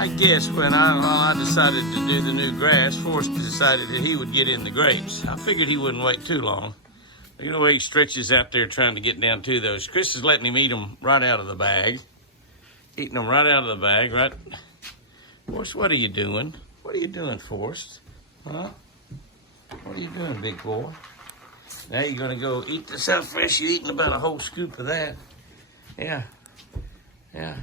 I guess when I decided to do the new grass, Forrest decided that he would get in the grapes. I figured he wouldn't wait too long. Look at the way he stretches out there trying to get down to those. Chris is letting him eat them right out of the bag. Eating them right out of the bag, right? Forrest, what are you doing? What are you doing, Forrest? Huh? What are you doing, big boy? Now you're going to go eat the Southwest. You're eating about a whole scoop of that. Yeah. Yeah.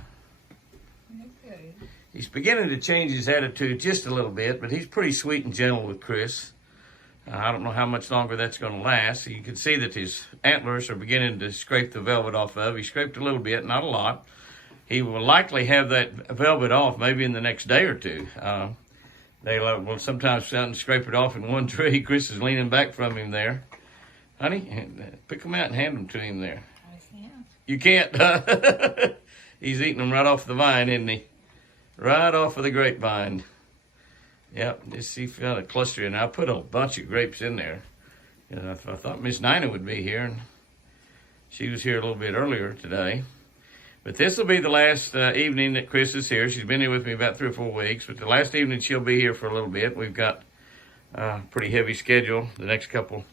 Okay. He's beginning to change his attitude just a little bit, but he's pretty sweet and gentle with Chris. I don't know how much longer that's going to last. You can see that his antlers are beginning to scrape the velvet off of. He scraped a little bit, not a lot. He will likely have that velvet off maybe in the next day or two. They will sometimes scrape it off in one tree. Chris is leaning back from him there. Honey, pick them out and hand them to him there. I can't. You can't. He's eating them right off the vine, isn't he? Right off of the grapevine. Yep, just see if you got a cluster in there. I put a bunch of grapes in there. I thought Miss Nina would be here, and she was here a little bit earlier today. But this will be the last evening that Chris is here. She's been here with me about 3 or 4 weeks, but the last evening she'll be here for a little bit. We've got a pretty heavy schedule the next couple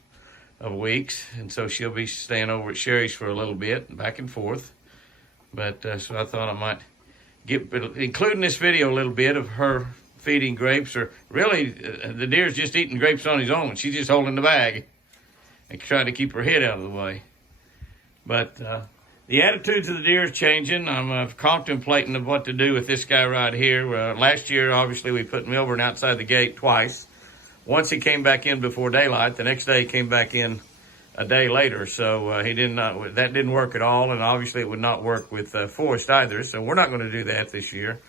of weeks, and so she'll be staying over at Sherry's for a little bit, back and forth. But so I thought I might include in this video a little bit of her feeding grapes, or really the deer's just eating grapes on his own. She's just holding the bag and trying to keep her head out of the way. But the attitudes of the deer is changing. I'm contemplating of what to do with this guy right here. Last year, obviously, we put Milburn outside the gate twice. Once he came back in before daylight. The next day he came back in a day later. So that didn't work at all, and obviously it would not work with Forrest either. So we're not going to do that this year.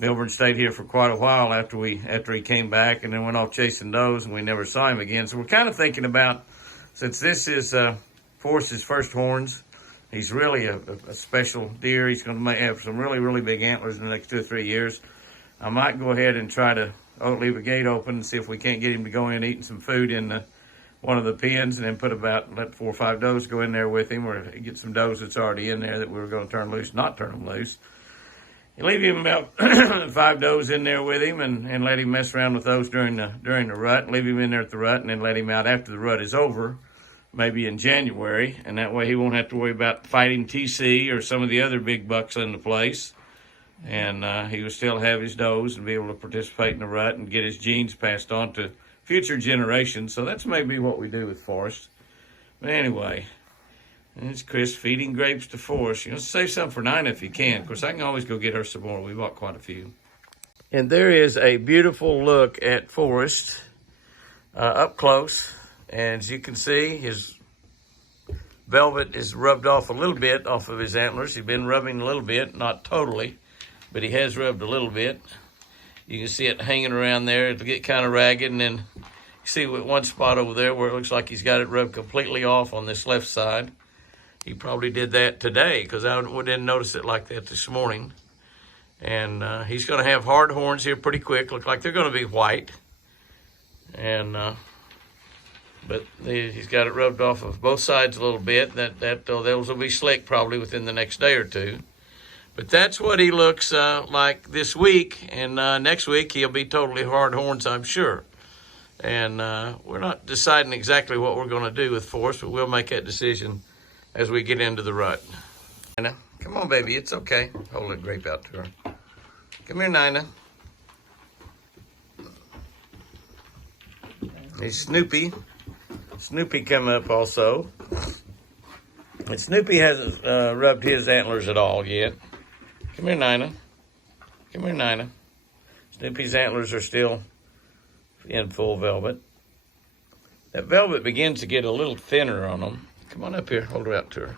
Milburn stayed here for quite a while after he came back, and then went off chasing does, and we never saw him again. So we're kind of thinking about, since this is Forrest's first horns, he's really a special deer. He's going to have some really, really big antlers in the next 2 or 3 years. I might go ahead and try to leave a gate open and see if we can't get him to go in eating some food in one of the pens, and then let 4 or 5 does go in there with him, or get some does that's already in there that we were going to turn loose, not turn them loose. You leave him about 5 does in there with him, and let him mess around with those during the rut. Leave him in there at the rut, and then let him out after the rut is over, maybe in January, and that way he won't have to worry about fighting TC or some of the other big bucks in the place. And he will still have his does and be able to participate in the rut and get his genes passed on to future generations. So that's maybe what we do with Forrest. But anyway, it's Chris feeding grapes to Forrest. You know, save some for Nina if you can. Of course, I can always go get her some more. We bought quite a few. And there is a beautiful look at Forrest up close. And as you can see, his velvet is rubbed off a little bit off of his antlers. He's been rubbing a little bit, not totally, but he has rubbed a little bit. You can see it hanging around there. It'll get kind of ragged, and then you see one spot over there where it looks like he's got it rubbed completely off on this left side. He probably did that today, because I didn't notice it like that this morning. And he's going to have hard horns here pretty quick. Look like they're going to be white. And but he's got it rubbed off of both sides a little bit. Those will be slick probably within the next day or two. But that's what he looks like this week. And next week he'll be totally hard horns, I'm sure. And we're not deciding exactly what we're going to do with Forrest, but we'll make that decision as we get into the rut. Nina, come on, baby. It's okay. Hold that grape out to her. Come here, Nina. Here's Snoopy. Snoopy come up also. And Snoopy hasn't rubbed his antlers at all yet. Come here, Nina. Come here, Nina. Snoopy's antlers are still in full velvet. That velvet begins to get a little thinner on them. Come on up here. Hold her out to her.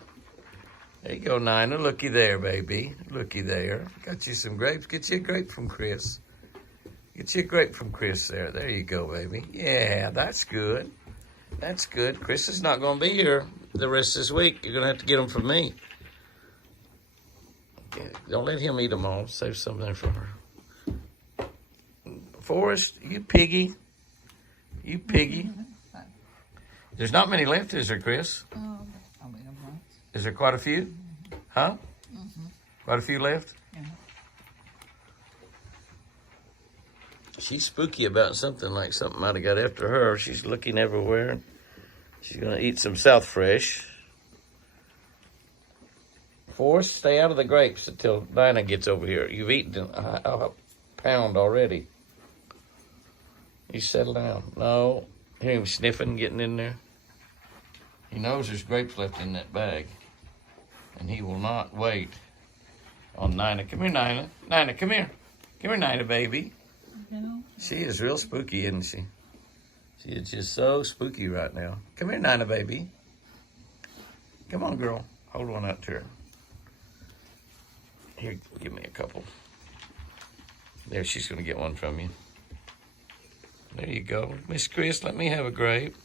There you go, Nina. Looky there, baby. Looky there. Got you some grapes. Get you a grape from Chris. Get you a grape from Chris there. There you go, baby. Yeah, that's good. That's good. Chris is not going to be here the rest of this week. You're going to have to get them from me. Okay, don't let him eat them all. Save some there for her. Forrest, you piggy. You piggy. There's not many left, is there, Chris? Is there quite a few? Huh? Quite a few left? Yeah. She's spooky about something, like something might have got after her. She's looking everywhere. She's going to eat some South Fresh. Forrest, stay out of the grapes until Dinah gets over here. You've eaten a pound already. You settle down. No. Hear him sniffing, getting in there. He knows there's grapes left in that bag. And he will not wait on Nina. Come here, Nina. Nina, come here. Come here, Nina, baby. No. She is real spooky, isn't she? She is just so spooky right now. Come here, Nina, baby. Come on, girl. Hold one up to her. Here, give me a couple. There, she's going to get one from you. There you go. Miss Chris, let me have a grape.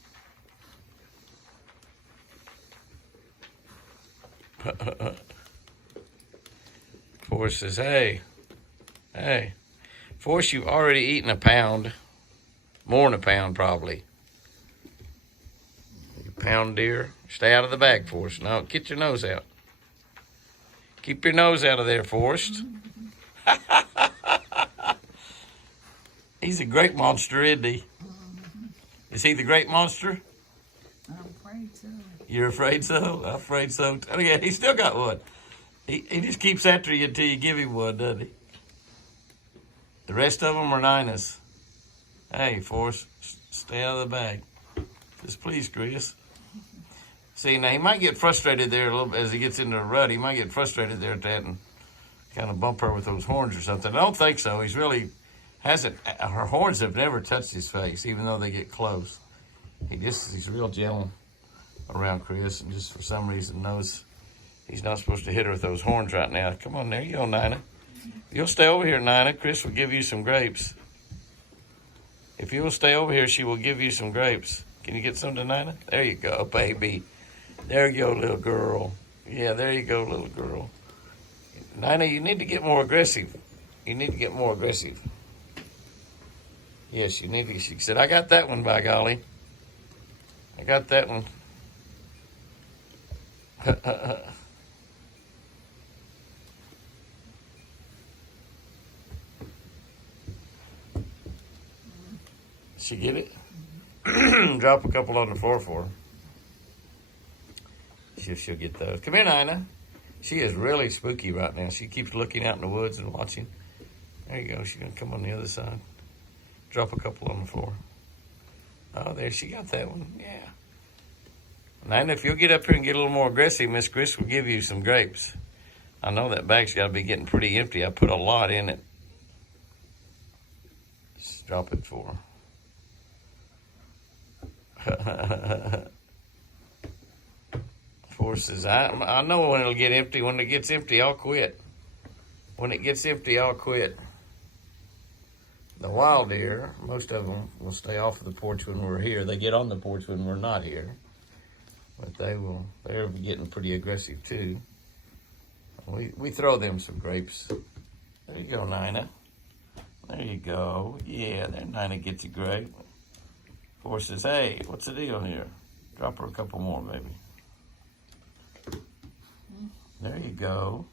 Forrest says, hey. Forrest, you've already eaten a pound. More than a pound, probably. You pound deer. Stay out of the bag, Forrest. No, get your nose out. Keep your nose out of there, Forrest. He's a great monster, isn't he? Is he the great monster? I'm afraid so. You're afraid so? I'm afraid so. Oh, yeah, he still got one. He just keeps after you until you give him one, doesn't he? The rest of them are Nina's. Hey, Forrest, stay out of the bag. Just please, Chris. See, now he might get frustrated there a little bit as he gets into a rut. He might get frustrated there at that and kind of bump her with those horns or something. I don't think so. He's really hasn't. Her horns have never touched his face, even though they get close. He's real gentle around Chris, and just for some reason knows he's not supposed to hit her with those horns right now. Come on, there you go, Nina. If you'll stay over here, Nina, Chris will give you some grapes. If you will stay over here, she will give you some grapes. Can you get some to Nina? There you go, baby. There you go, little girl. Yeah, there you go, little girl. Nina, you need to get more aggressive. You need to get more aggressive. Yes, you need to. She said, I got that one, by golly. I got that one. She get it? Drop a couple on the floor for her. See if she'll get those. Come here, Nina. She is really spooky right now. She keeps looking out in the woods and watching. There you go. She's going to come on the other side. Drop a couple on the floor. Oh, there. She got that one. Yeah. Nina, if you'll get up here and get a little more aggressive, Miss Chris will give you some grapes. I know that bag's got to be getting pretty empty. I put a lot in it. Just drop it for her. Forrest says, I know when it'll get empty. When it gets empty, I'll quit. When it gets empty, I'll quit. The wild deer, most of them will stay off of the porch when we're here. They get on the porch when we're not here. But they're getting pretty aggressive too. We throw them some grapes. There you go, Nina. There you go. Yeah, there Nina gets a grape. Forrest says, hey, what's the deal here? Drop her a couple more, baby. There you go.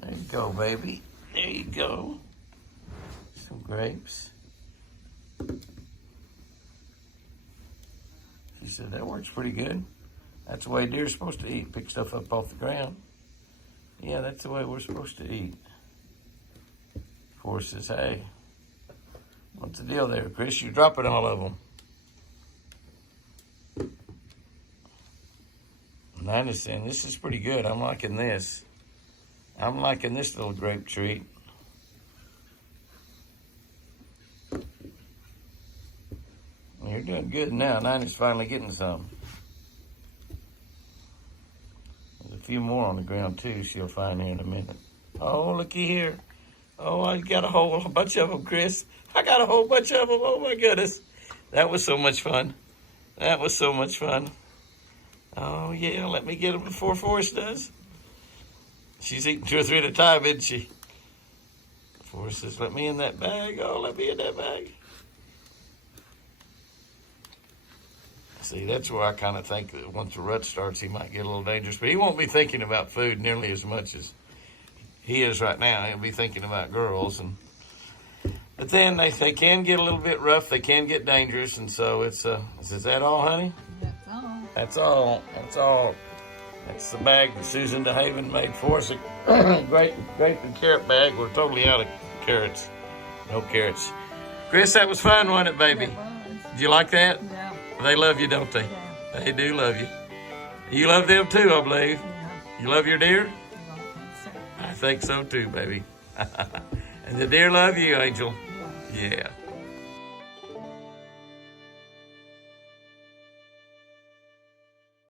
There you go, baby. There you go. Some grapes. She said, that works pretty good. That's the way deer's supposed to eat. Pick stuff up off the ground. Yeah, that's the way we're supposed to eat. Forrest says, hey, what's the deal there, Chris? You're dropping all of them. Nina's saying, this is pretty good. I'm liking this. I'm liking this little grape treat. You're doing good now. Nina's finally getting some. There's a few more on the ground, too, she'll find here in a minute. Oh, looky here. Oh, I got a whole bunch of them, Chris. I got a whole bunch of them. Oh, my goodness. That was so much fun. That was so much fun. Oh, yeah, let me get them before Forrest does. She's eating 2 or 3 at a time, isn't she? Forrest says, let me in that bag. Oh, let me in that bag. See, that's where I kind of think that once the rut starts, he might get a little dangerous. But he won't be thinking about food nearly as much as he is right now. He'll be thinking about girls. And But then they can get a little bit rough. They can get dangerous, and so it's is that all, honey? That's all. That's all. That's all. That's the bag that Susan DeHaven made for us. A grape and carrot bag. We're totally out of carrots. No carrots. Chris, that was fun, wasn't it, baby? It was. Did you like that? Yeah. They love you, don't they? Yeah. They do love you. You love them too, I believe. Yeah. You love your deer? I don't think so. I think so too, baby. And the deer love you, Angel. Yeah. Yeah.